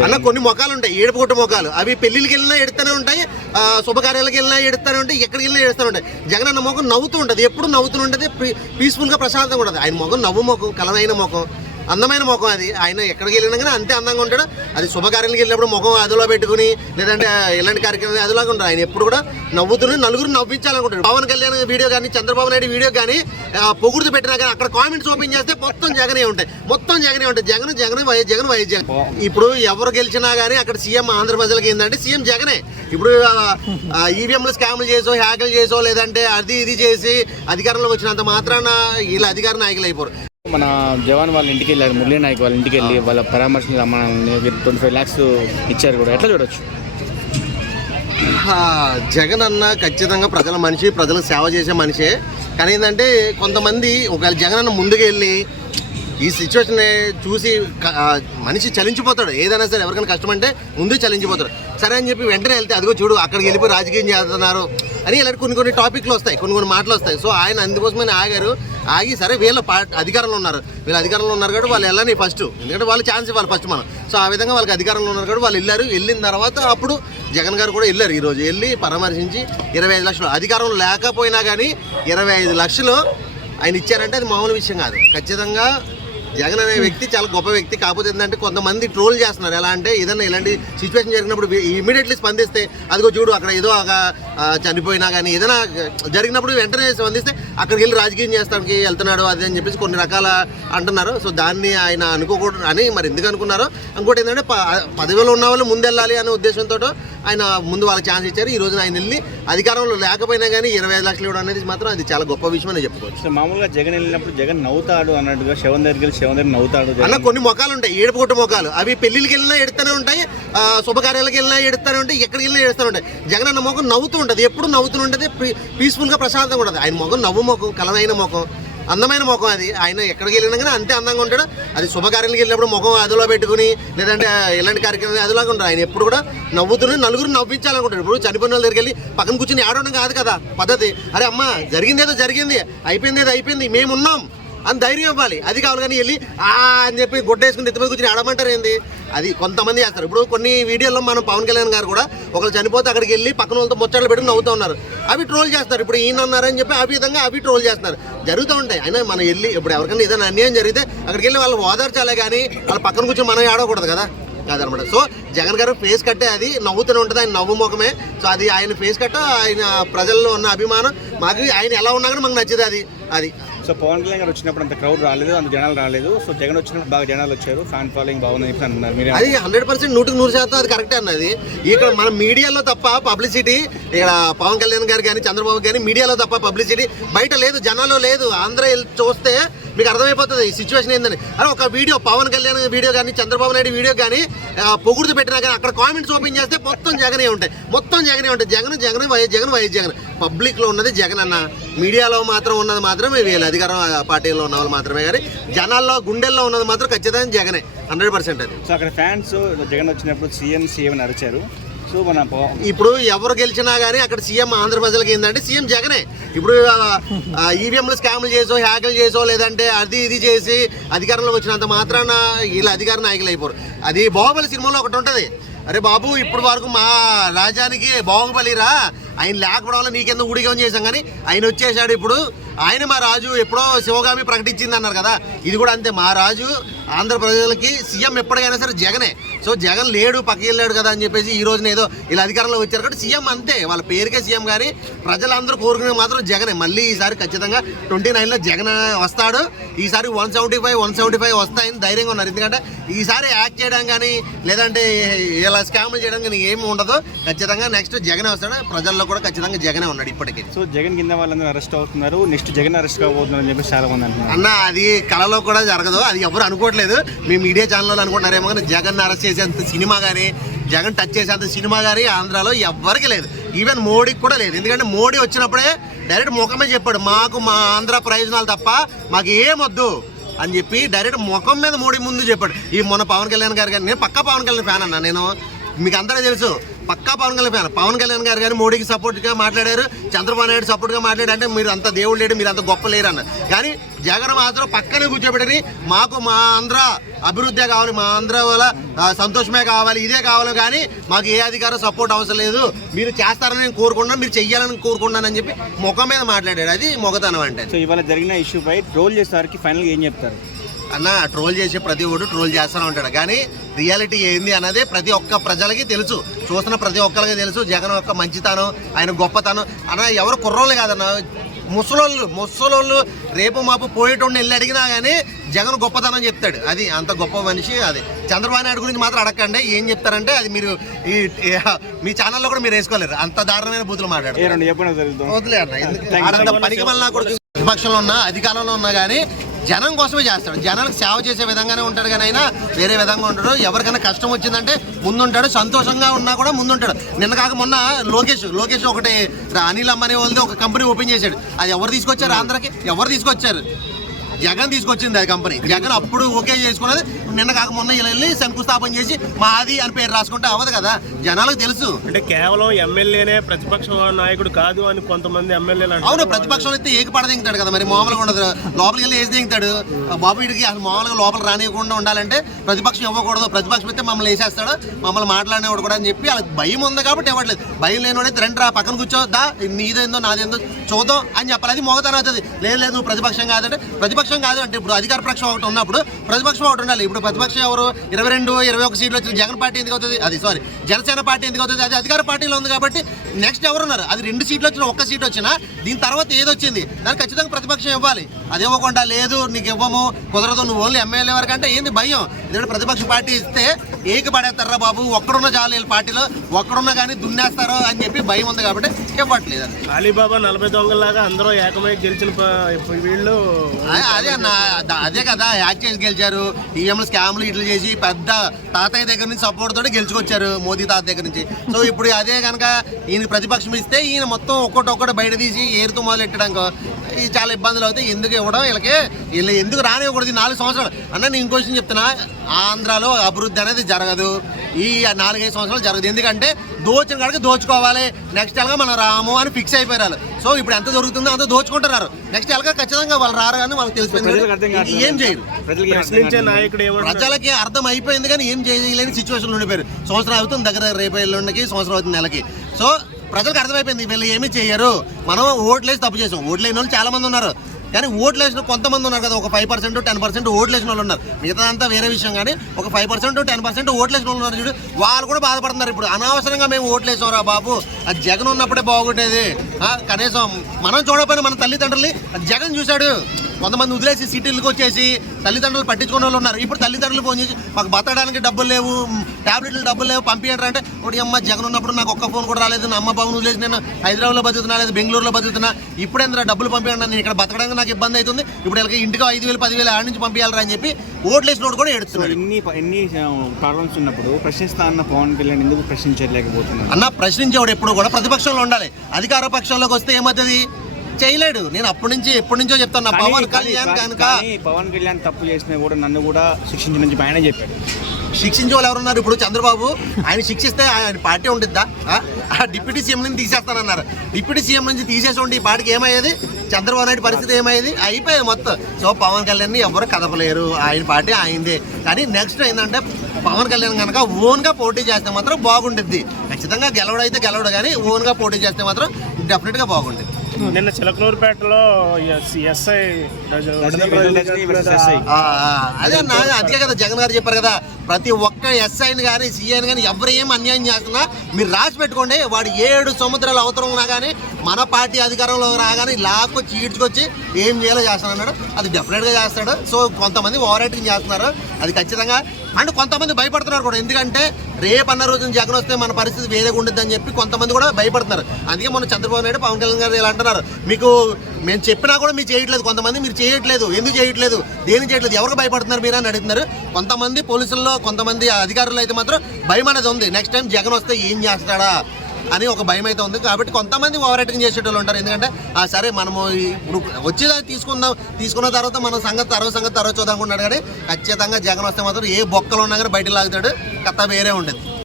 అన్న కొన్ని మొఖాలు ఉంటాయి. ఏడుపు మొఖాలు అవి పెళ్ళికి వెళ్ళినా ఎడుతూనే ఉంటాయి. శుభకార్యాలకు వెళ్ళినా ఎడుతూనే ఉంటాయి. ఎక్కడికి వెళ్ళినా ఎడుతూనే ఉంటాయి. జగన్ అన్న ముఖం నవ్వుతూ ఉంటుంది. ఎప్పుడు నవ్వుతూ ఉంటుంది. పీస్ఫుల్గా ప్రశాంతంగా ఉంటుంది. ఆయన ముఖం నవ్వు ముఖం కలనైన ముఖం. అందమైన ముఖం అది. ఆయన ఎక్కడికి వెళ్ళినా కానీ అంతే అందంగా ఉంటాడు. అది శుభకార్యాలకు వెళ్ళినప్పుడు ముఖం అదిలో పెట్టుకుని లేదంటే ఇలాంటి కార్యక్రమం అదిలాగా ఉంటాడు ఆయన ఎప్పుడు కూడా నవ్వుతూనే నలుగురు నవ్వించాలనుకుంటాడు. పవన్ కళ్యాణ్ వీడియో కానీ చంద్రబాబు నాయుడు వీడియో కానీ ఆ, పొగుడుతూ పెట్టినా కానీ అక్కడ కామెంట్స్ ఓపెన్ చేస్తే మొత్తం జగనే ఉంటాయి. మొత్తం జగనే ఉంటాయి. జగన్ జగన్ వైఎస్ జగన్ వైఎస్ జగన్ ఇప్పుడు ఎవరు గెలిచినా కానీ అక్కడ సీఎం ఆంధ్ర ప్రజలకి ఏంటంటే సీఎం జగనే. ఇప్పుడు ఈవీఎంలు స్కామ్లు చేసో హ్యాకులు చేసో లేదంటే అది ఇది చేసి అధికారంలోకి వచ్చినంత మాత్రాన వీళ్ళు అధికార నాయకులు అయిపోరు. మన జవాన్ వాళ్ళ ఇంటికి వెళ్ళారు మురళీ నాయక్ వాళ్ళ ఇంటికి వెళ్ళి వాళ్ళ పరామర్శలు రమ్మని ట్వంటీ ఫైవ్ ల్యాక్స్ ఇచ్చారు కూడా. ఎట్లా చూడొచ్చు? జగన్ అన్న ఖచ్చితంగా ప్రజల మనిషి ప్రజలకు సేవ చేసే మనిషే. కానీ ఏంటంటే కొంతమంది ఒకవేళ జగన్ అన్న ముందుకు వెళ్ళి ఈ సిచ్యువేషన్ చూసి మనిషి చలించిపోతాడు. ఏదైనా సరే ఎవరికైనా కష్టం అంటే ముందు చలించిపోతాడు. సరే అని చెప్పి వెంటనే వెళ్తే అదిగో చూడు అక్కడికి వెళ్ళిపోయి రాజకీయం చేస్తున్నారు. అని ఇలాంటి కొన్ని కొన్ని టాపిక్లు వస్తాయి కొన్ని కొన్ని మాటలు వస్తాయి. సో ఆయన అందుకోసమని ఆగారు. ఆగి సరే వీళ్ళ పార్టీ అధికారంలో ఉన్నారు. వీళ్ళు అధికారంలో ఉన్నారు కాబట్టి వాళ్ళు వెళ్ళని ఫస్ట్ ఎందుకంటే వాళ్ళు ఛాన్స్ ఇవ్వాలి ఫస్ట్ మనం. సో ఆ విధంగా వాళ్ళకి అధికారంలో ఉన్నారు కాబట్టి వాళ్ళు వెళ్ళారు. వెళ్ళిన తర్వాత అప్పుడు జగన్ గారు కూడా వెళ్ళారు ఈరోజు. వెళ్ళి పరామర్శించి ఇరవై ఐదు లక్షలు. అధికారం లేకపోయినా కానీ ఇరవై ఐదు లక్షలు ఆయన ఇచ్చారంటే అది మామూలు విషయం కాదు. ఖచ్చితంగా జగన్ అనే వ్యక్తి చాలా గొప్ప వ్యక్తి. కాకపోతే ఏంటంటే కొంతమంది ట్రోల్ చేస్తున్నారు. ఎలా అంటే ఏదైనా ఇలాంటి సిచ్యువేషన్ జరిగినప్పుడు ఇమీడియట్లీ స్పందిస్తే అదిగో చూడు అక్కడ ఏదో ఒక చనిపోయినా కానీ ఏదైనా జరిగినప్పుడు వెంటనే స్పందిస్తే అక్కడికి వెళ్ళి రాజకీయం చేస్తానికి వెళ్తున్నాడు అది అని చెప్పేసి కొన్ని రకాల అంటున్నారు. సో దాన్ని ఆయన అనుకోకూడదు అని మరి ఎందుకు అనుకున్నారో ఇంకోటి ఏంటంటే పదవిలో ఉన్న వాళ్ళు ముందెళ్ళాలి అనే ఉద్దేశంతో ఆయన ముందు వాళ్ళకి ఛాన్స్ ఇచ్చారు. ఈ రోజున ఆయన వెళ్ళి అధికారంలో లేకపోయినా కానీ ఇరవై ఐదు లక్షలు ఇవ్వడం అనేది మాత్రం అది చాలా గొప్ప విషయం అని చెప్పుకోవచ్చు. మామూలుగా జగన్ వెళ్ళినప్పుడు జగన్ నవ్వుతాడు అన్నట్టుగా శవం దగ్గరికి వెళ్ళి నవ్వుతాడు అన్న కొన్ని మొఖాలు ఉంటాయి. ఏడుపు మొఖాలు అవి పెళ్ళికి వెళ్ళినా ఎడుతూనే ఉంటాయి. శుభకార్యాలకు వెళ్ళినా ఎడుతూనే ఉంటాయి. ఎక్కడికి వెళ్ళినా ఎడుతూనే ఉంటాయి. జగన్ అన్న ముఖం నవ్వుతూ ఉంటుంది. ఎప్పుడు నవ్వుతూ ఉంటుంది. పీస్ఫుల్గా ప్రశాంతంగా ఉంటుంది. ఆయన ముఖం నవ్వు ముఖం కలనైన ముఖం అందమైన ముఖం అది. ఆయన ఎక్కడికి వెళ్ళినా కానీ అంతే అందంగా ఉంటాడు. అది శుభకార్యాలకు వెళ్ళినప్పుడు ముఖం అదిలో పెట్టుకుని లేదంటే ఇలాంటి కార్యక్రమం అదిలాగా ఉంటాడు ఆయన ఎప్పుడు కూడా నవ్వుతూనే నలుగురు నవ్వించాలనుకుంటాడు. ఇప్పుడు చనిపోయిన వాళ్ళ దగ్గరికి వెళ్ళి పక్కన కూర్చొని ఆడడం కాదు కదా పద్ధతి. అరే అమ్మ జరిగింది ఏదో జరిగింది. అయిపోయింది ఏదో అయిపోయింది. మేమున్నాం. అని ధైర్యం ఇవ్వాలి. అది కావాలి కానీ వెళ్ళి ఆ అని చెప్పి గుడ్డేసుకుని ఎత్తిపోయి కూర్చొని ఆడమంటారు ఏంది? అది కొంతమంది చేస్తారు. ఇప్పుడు కొన్ని వీడియోల్లో మనం పవన్ కళ్యాణ్ గారు కూడా ఒకరు చనిపోతే అక్కడికి వెళ్ళి పక్కన వాళ్ళతో ముచ్చట్లు పెట్టి నవ్వుతూ ఉన్నారు. అవి ట్రోల్ చేస్తారు. ఇప్పుడు ఈయన అన్నారని చెప్పి ఆ విధంగా అవి ట్రోల్ చేస్తున్నారు. జరుగుతూ ఉంటాయి. అయినా మనం వెళ్ళి ఇప్పుడు ఎవరికైనా ఏదైనా అన్యాయం జరిగితే అక్కడికి వెళ్ళి వాళ్ళు ఓదార్చాలే కానీ వాళ్ళ పక్కన కూర్చొని మనం ఆడకూడదు కదా? కాదనమాట. సో జగన్ గారు ఫేస్ కట్టే అది నవ్వుతూనే ఉంటుంది. ఆయన నవ్వు ముఖమే. సో అది ఆయన ఫేస్ కట్ట ఆయన ప్రజల్లో ఉన్న అభిమానం. మాకు ఆయన ఎలా ఉన్నా కూడా మాకు నచ్చేది అది. అది. సో పవన్ కళ్యాణ్ గారు వచ్చినప్పుడు అంత క్రౌడ్ రాలేదు అంత జనాలు రాలేదు. సో జగన్ వచ్చినప్పుడు బాగా జనాలు వచ్చారు. ఫ్యాన్ ఫాలోయింగ్ బాగుందని చెప్పి అన్నారు. మీరు అది హండ్రెడ్ పర్సెంట్ నూటికి నూరు శాతం అది కరెక్ట్ అన్నది. ఇక్కడ మన మీడియాలో తప్ప పబ్లిసిటీ ఇక్కడ పవన్ కళ్యాణ్ గారు కానీ చంద్రబాబు కానీ మీడియాలో తప్ప పబ్లిసిటీ బయట లేదు జనాల్లో లేదు. ఆంధ్ర వెళ్ళి చూస్తే మీకు అర్థమైపోతుంది ఈ సిచ్యువేషన్ ఏందని. అరే ఒక వీడియో పవన్ కళ్యాణ్ వీడియో కానీ చంద్రబాబు నాయుడు వీడియో కానీ పొగుడుతూ పెట్టినా కానీ అక్కడ కామెంట్స్ ఓపెన్ చేస్తే మొత్తం జగనే ఉంటాయి. మొత్తం జగనే ఉంటాయి. Jagan Jagan YS Jagan YS Jagan. పబ్లిక్లో ఉన్నది జగన్ అన్న. మీడియాలో మాత్రం ఉన్నది మాత్రమే. వీళ్ళు అధికారం పార్టీలో ఉన్న వాళ్ళు మాత్రమే కానీ జనాల్లో గుండెల్లో ఉన్నది మాత్రం ఖచ్చితంగా జగనే. హండ్రెడ్ పర్సెంట్ అది. సో అక్కడ ఫ్యాన్స్ జగన్ వచ్చినప్పుడు సీఎం సీఎం అని అరిచారు. సో మన ఇప్పుడు ఎవరు గెలిచినా కానీ అక్కడ సీఎం ఆంధ్ర ప్రజలకి ఏంటంటే సీఎం జగనే. ఇప్పుడు ఈవీఎంలు స్కామ్లు చేసో హ్యాకులు చేసో లేదంటే అది ఇది చేసి అధికారంలో వచ్చినంత మాత్రాన వీళ్ళు అధికార నాయకులు అయిపోరు. అది బాహుబలి సినిమాలో ఒకటి ఉంటుంది. అరే బాబు ఇప్పుడు వరకు మా రాజ్యానికి బాహుబలిరా ఆయన లేకపోవడం వల్ల నీకెందుకు ఊడిగం చేశాం కానీ ఆయన వచ్చేసాడు ఇప్పుడు. ఆయన మా రాజు ఎప్పుడో శివగామి ప్రకటించింది అన్నారు కదా. ఇది కూడా అంతే. మా రాజు ఆంధ్రప్రదేశ్కి సీఎం ఎప్పటికైనా సరే జగనే. సో జగన్ లేడు పక్కకి వెళ్ళాడు కదా అని చెప్పేసి ఈ రోజున ఏదో ఇలా అధికారంలో వచ్చారు కాబట్టి సీఎం అంతే. వాళ్ళ పేరుకే సీఎం కానీ ప్రజలందరూ కోరుకునే మాత్రం జగనే. మళ్ళీ ఈసారి ఖచ్చితంగా ట్వంటీ నైన్లో జగన్ వస్తాడు. ఈసారి one seventy five one seventy five వస్తాయని ధైర్యంగా ఉన్నారు. ఎందుకంటే ఈసారి యాక్ట్ చేయడం కానీ లేదంటే ఇలా స్కామ్లు చేయడం కానీ ఏమి ఉండదు. ఖచ్చితంగా నెక్స్ట్ జగనే వస్తాడు. ప్రజల్లో కూడా ఖచ్చితంగా జగనే ఉన్నాడు ఇప్పటికీ. సో జగన్ కింద వాళ్ళందరూ అరెస్ట్ అవుతున్నారు. నెక్స్ట్ జగన్ అరెస్ట్ కాబోతున్నారు అని చెప్పి చాలా మంది అంటున్నారు. అన్న అది కళలో కూడా జరగదు. అది ఎవరు అనుకోవట్లేదు. మీ మీడియా ఛానల్లో అనుకుంటున్నారేమో కానీ జగన్ అరెస్ట్ చేసేంత సినిమా కానీ జగన్ టచ్ చేసేంత సినిమా కానీ ఆంధ్రాలో ఎవ్వరికి లేదు. ఈవెన్ మోడీకి కూడా లేదు. ఎందుకంటే మోడీ వచ్చినప్పుడే డైరెక్ట్ ముఖమే చెప్పాడు మాకు మా ఆంధ్ర ప్రయోజనాలు తప్ప మాకు ఏమొద్దు అని చెప్పి డైరెక్ట్ ముఖం మీద మోడీ ముందు చెప్పాడు. ఈ మొన్న పవన్ కళ్యాణ్ గారు కానీ నేను పక్క పవన్ కళ్యాణ్ ఫ్యాన్ అన్న. నేను మీకు అందరూ తెలుసు పక్కా పవన్ కళ్యాణ్ పవన్ కళ్యాణ్ గారు కానీ మోడీకి సపోర్ట్గా మాట్లాడారు. చంద్రబాబు నాయుడు సపోర్ట్గా మాట్లాడారు అంటే మీరు అంత దేవుడు లేడు మీరు అంత గొప్ప లేరు అన్న కానీ జగన్ మాత్రం పక్కనే కూర్చోబెట్టని మాకు మా ఆంధ్ర అభివృద్ధి కావాలి మా ఆంధ్ర వల్ల సంతోషమే కావాలి ఇదే కావాలి కానీ మాకు ఏ అధికారం సపోర్ట్ అవసరం లేదు. మీరు చేస్తారని నేను కోరుకున్నాను మీరు చెయ్యాలని కోరుకున్నాను అని చెప్పి ముఖం మీద మాట్లాడాడు. అది మొగతనం అంటే. సో ఇవాళ జరిగిన ఇష్యూపై ట్రోల్ చేసేవారికి ఫైనల్గా ఏం చెప్తారు? అన్న ట్రోల్ చేసే ప్రతి ఒక్కడు ట్రోల్ చేస్తూనే ఉంటాడు. కానీ రియాలిటీ ఏంది అన్నదే ప్రతి ఒక్క ప్రజలకి తెలుసు. చూస్తున్న ప్రతి ఒక్కరికి తెలుసు. జగన్ యొక్క మంచితనం ఆయన గొప్పతనం. అన్న ఎవరు కుర్రోళ్ళు కాదన్న ముసలోళ్ళు ముసలోళ్ళు రేపు మాపు పోయేటోడిని వెళ్ళి అడిగినా కానీ జగన్ గొప్పతనం చెప్తాడు. అది అంత గొప్ప మనిషి అది. చంద్రబాబు నాయుడు గురించి మాత్రం అడగండి ఏం చెప్తారంటే అది మీరు ఈ మీ ఛానల్లో కూడా మీరు వేసుకోలేరు. అంత దారుణమైన బూతులు మాట్లాడారు. వదిలే అన్న పనికి మళ్ళీ కూడా ప్రతిపక్షంలో ఉన్నా అధికారంలో ఉన్నా కానీ జనం కోసమే చేస్తాడు. జనాలకు సేవ చేసే విధంగానే ఉంటాడు కానీ అయినా వేరే విధంగా ఉంటాడు. ఎవరికైనా కష్టం వచ్చిందంటే ముందుంటాడు. సంతోషంగా ఉన్నా కూడా ముందుంటాడు. నిన్న కాక మొన్న లోకేష్ లోకేష్ ఒకటి అనిల్ అమ్మని వాళ్ళది ఒక కంపెనీ ఓపెన్ చేశాడు. అది ఎవరు తీసుకొచ్చారు ఆంధ్రకి? ఎవరు తీసుకొచ్చారు? జగన్ తీసుకొచ్చింది అది కంపెనీ. జగన్ అప్పుడు ఓకే చేసుకున్నది. నిన్న కాక మొన్న ఇలా వెళ్ళి శంకుస్థాపన చేసి మాది అని పేరు రాసుకుంటే అవ్వదు కదా. జనాలకు తెలుసు. అంటే కేవలం ఎమ్మెల్యేనే ప్రతిపక్ష నాయకుడు కాదు అని కొంతమంది ఎమ్మెల్యేలు అవును అంటారు ప్రతిపక్షంలో అయితే ఏక పడదింగుతాడు కదా మరి. మామూలుగా ఉండదు. లోపలికి వెళ్ళి వేసి దింగుతాడు ఆ బాబు వీడికి అసలు మామూలుగా లోపల రానియకుండా ఉండాలంటే ప్రతిపక్షం ఇవ్వకూడదు. ప్రతిపక్షం అయితే మమ్మల్ని వేసేస్తాడు. మమ్మల్ని మాట్లాడినవాడు కూడా అని చెప్పి వాళ్ళకి భయం ఉంది కాబట్టి ఇవ్వట్లేదు. భయం లేనివాడైతే రండి రా పక్కన కూర్చో. దా నీదేందో నాదేందో చూద్దాం అని చెప్పాలి. అది మోగతనం అవుతుంది. లేదు లేదు ప్రతిపక్షం కాదంటే ప్రతిపక్షం కాదు అంటే ఇప్పుడు అధికార పక్షం ఒకటి ఉన్నప్పుడు ప్రతిపక్షం ఒకటి ఉండాలి. ఇప్పుడు ప్రతిపక్షం ఎవరు? ఇరవై రెండు ఇరవై ఒక సీట్లు వచ్చిన జగన్ పార్టీ ఎందుకు అవుతుంది? అది సారీ జనసేన పార్టీ ఎందుకు అవుతుంది? అది అధికార పార్టీలో ఉంది కాబట్టి నెక్స్ట్ ఎవరు ఉన్నారు? అది రెండు సీట్లు వచ్చిన ఒక్క సీట్ వచ్చినా దీని తర్వాత ఏది వచ్చింది? దానికి ఖచ్చితంగా ప్రతిపక్షం ఇవ్వాలి. అది ఇవ్వకుండా లేదు నీకు ఇవ్వము కుదరదు నువ్వు ఓన్లీ ఎమ్మెల్యే వరకు అంటే ఏంది భయం? ఎందుకంటే ప్రతిపక్ష పార్టీ ఇస్తే ఏకి పడేస్తారా బాబు? ఒక్కడున్న చాలు వీళ్ళ పార్టీలో ఒక్కడున్నా కానీ దున్నేస్తారో అని చెప్పి భయం ఉంది కాబట్టి ఇవ్వట్లేదు అలీబాబా నలభై దొంగల్లాగా అందరూ ఏకమై గెలిచిన వీళ్ళు అదే- అదే అన్న అదే కదా హ్యాక్ చేసి గెలిచారు. ఈఎంలు స్కామ్లు ఇట్లు చేసి పెద్ద తాతయ్య దగ్గర నుంచి సపోర్ట్ తోటి గెలుచుకొచ్చారు మోదీ తాత దగ్గర నుంచి. సో ఇప్పుడు అదే కనుక ఈయన ప్రతిపక్షం ఇస్తే ఈయన మొత్తం ఒక్కటి ఒక్కటి బయట తీసి ఏరుతూ మొదలు పెట్టడానికి ఈ చాలా ఇబ్బందులు అవుతాయి. ఎందుకు ఇవ్వడం? వీళ్ళకి వీళ్ళు ఎందుకు రానివ్వకూడదు? నాలుగు సంవత్సరాలు అన్న నేను ఇంకో విషయం చెప్తున్నా. ఆంధ్రాలో అభివృద్ధి అనేది జరగదు. ఈ నాలుగైదు సంవత్సరాలు జరగదు. ఎందుకంటే దోచిన కాడికి దోచుకోవాలి. నెక్స్ట్ ఎలాగా మనం రాము అని ఫిక్స్ అయిపోయారు. సో ఇప్పుడు ఎంత దొరుకుతుందో అంత దోచుకుంటున్నారు. నెక్స్ట్ ఎలాగా ఖచ్చితంగా వాళ్ళు రారు కానీ వాళ్ళకి ప్రజలకు అర్థం తెలిసిపోయింది. ఏం చేయరు. ప్రజలకి అర్థం అయిపోయింది కానీ ఏం చేయలేని సిచ్యువేషన్ ఉండిపోయారు. సంవత్సరం అవుతుంది దగ్గర రేపు ఎల్లుండికి సంవత్సరం అవుతుంది నెలకి. సో ప్రజలకు అర్థమైపోయింది. వీళ్ళు ఏమీ చేయరు. మనం ఓట్లేసి తప్పు చేసాం. ఓట్లు వాళ్ళు చాలా మంది ఉన్నారు. కానీ ఓట్లు వేసిన కొంతమంది ఉన్నారు కదా. ఒక ఫైవ్ పర్సెంట్ టెన్ పర్సెంట్ ఓట్లు వేసిన వాళ్ళు ఉన్నారు. మిగతా అంతా వేరే విషయం కానీ ఒక ఫైవ్ పర్సెంట్ టెన్ పర్సెంట్ ఓట్లు వేసిన వాళ్ళు ఉన్నారు చూడు. వాళ్ళు కూడా బాధపడుతున్నారు ఇప్పుడు. అనవసరంగా మేము ఓట్లు వేసాం బాబు. అది జగన్ ఉన్నప్పుడే బాగుండేది. ఆ, కనీసం మనం చూడకపోయినా మన తల్లిదండ్రుల్ని జగన్ చూశాడు. కొంతమంది వదిలేసి సిటీలకు వచ్చేసి తల్లిదండ్రులు పట్టించుకునే వాళ్ళు ఉన్నారు. ఇప్పుడు తల్లిదండ్రులు ఫోన్ చేసి మాకు బతకడానికి డబ్బులు లేవు టాబ్లెట్లు డబ్బులు లేవు పంపించండి అంటే ఒకటి అమ్మ జగన్ ఉన్నప్పుడు నాకు ఒక్క ఫోన్ కూడా రాలేదు. నా అమ్మ బాబుని వదిలేసి నేను హైదరాబాద్లో బతుకుతున్నా లేదు బెంగళూరులో బతుకుతున్నా. ఇప్పుడు ఎందుకు డబ్బులు పంపించండి నేను ఇక్కడ బతకడానికి నాకు ఇబ్బంది అవుతుంది. ఇప్పుడు వీళ్ళకి ఇంటికి ఐదు వేలు పదివేలు ఆడ నుంచి పంపించాలరా అని చెప్పి ఓట్లేసినోడు కూడా సో ఏడుస్తున్నాడు ఇన్ని ఎన్ని ప్రాబ్లమ్స్ ఉన్నప్పుడు ప్రశ్నిస్తా అన్న పవన్ కళ్యాణ్ ఎందుకు ప్రశ్నించలేకపోతున్నారు అన్న ప్రశ్నించేవాడు ఎప్పుడు కూడా ప్రతిపక్షంలో ఉండాలి. అధికార పక్షంలోకి వస్తే ఏమవుతుంది? చేయలేడు. నేను అప్పటి నుంచి ఎప్పటి నుంచో చెప్తాను పవన్ కళ్యాణ్ కనుక కానీ పవన్ కళ్యాణ్ తప్పు చేసినా కూడా నన్ను కూడా శిక్షించని చెప్పి ఆయనే చెప్పాడు. శిక్షించే వాళ్ళు ఎవరున్నారు? ఇప్పుడు చంద్రబాబు ఆయన శిక్షిస్తే ఆయన పార్టీ ఉండిద్దా? ఆ? డిప్యూటీ సీఎం నుంచి తీసేస్తానన్నారు. డిప్యూటీ సీఎం నుంచి తీసేసి ఉండి ఈ పార్టీకి ఏమయ్యేది? చంద్రబాబు నాయుడు పరిస్థితి ఏమయ్యేది? అయిపోయేది మొత్తం. సో పవన్ కళ్యాణ్ ఎవరు కదపలేరు. ఆయన పార్టీ ఆయనదే. కానీ నెక్స్ట్ ఏంటంటే పవన్ కళ్యాణ్ కనుక ఓన్గా పోటీ చేస్తే మాత్రం బాగుండిద్ది. ఖచ్చితంగా గెలవడం అయితే గెలవడు కానీ ఓన్గా పోటీ చేస్తే మాత్రం డెఫినెట్గా బాగుంటుంది నిన్న చిలకలూరుపేటలో ఎస్- ఎస్ఐ అదే అన్న అందుకే కదా జగన్ గారు చెప్పారు కదా ప్రతి ఒక్క ఎస్ఐని కానీ సీఐని కానీ ఎవరు ఏం అన్యాయం చేస్తున్నా మీరు రాసి పెట్టుకోండి వాడు ఏడు సముద్రాలు అవసరం ఉన్నా కానీ మన పార్టీ అధికారంలో రాగానే లాక్కొచ్చి ఈడ్చుకొచ్చి ఏం చేయాలో చేస్తాను అన్నాడు. అది డెఫినెట్గా చేస్తాడు సో కొంతమంది ఓవర్ యాక్టింగ్ చేస్తున్నారు. అది ఖచ్చితంగా అండ్ కొంతమంది భయపడుతున్నారు కూడా. ఎందుకంటే రేపు అన్న రోజున జగన్ వస్తే మన పరిస్థితి వేరేగా ఉండిద్దని చెప్పి కొంతమంది కూడా భయపడుతున్నారు. అందుకే మన చంద్రబాబు నాయుడు పవన్ కళ్యాణ్ గారు ఇలా అంటున్నారు. మీకు మేము చెప్పినా కూడా మీరు చేయట్లేదు. కొంతమంది మీరు చేయట్లేదు. ఎందుకు చేయట్లేదు? దేని చేయట్లేదు? ఎవరికి భయపడుతున్నారు మీరు అని అడుగుతున్నారు. కొంతమంది పోలీసుల్లో కొంతమంది అధికారులు అయితే మాత్రం భయం అనేది ఉంది. నెక్స్ట్ టైం జగన్ వస్తే ఏం చేస్తాడా? అని ఒక భయం అయితే ఉంది. కాబట్టి కొంతమంది ఓవర్ యాక్టింగ్ చేసేటోళ్ళు ఉంటారు. ఎందుకంటే ఆ సరే మనము ఇప్పుడు వచ్చేదాన్ని తీసుకుందాం తీసుకున్న తర్వాత మన సంగతి తర్వాత సంగతి తర్వాత చూద్దాం అనుకున్నాడు కానీ ఖచ్చితంగా జగన్ వస్తే మాత్రం ఏ బొక్కలు ఉన్నా కానీ బయట లాగుతాడు. కథ వేరే ఉండేది.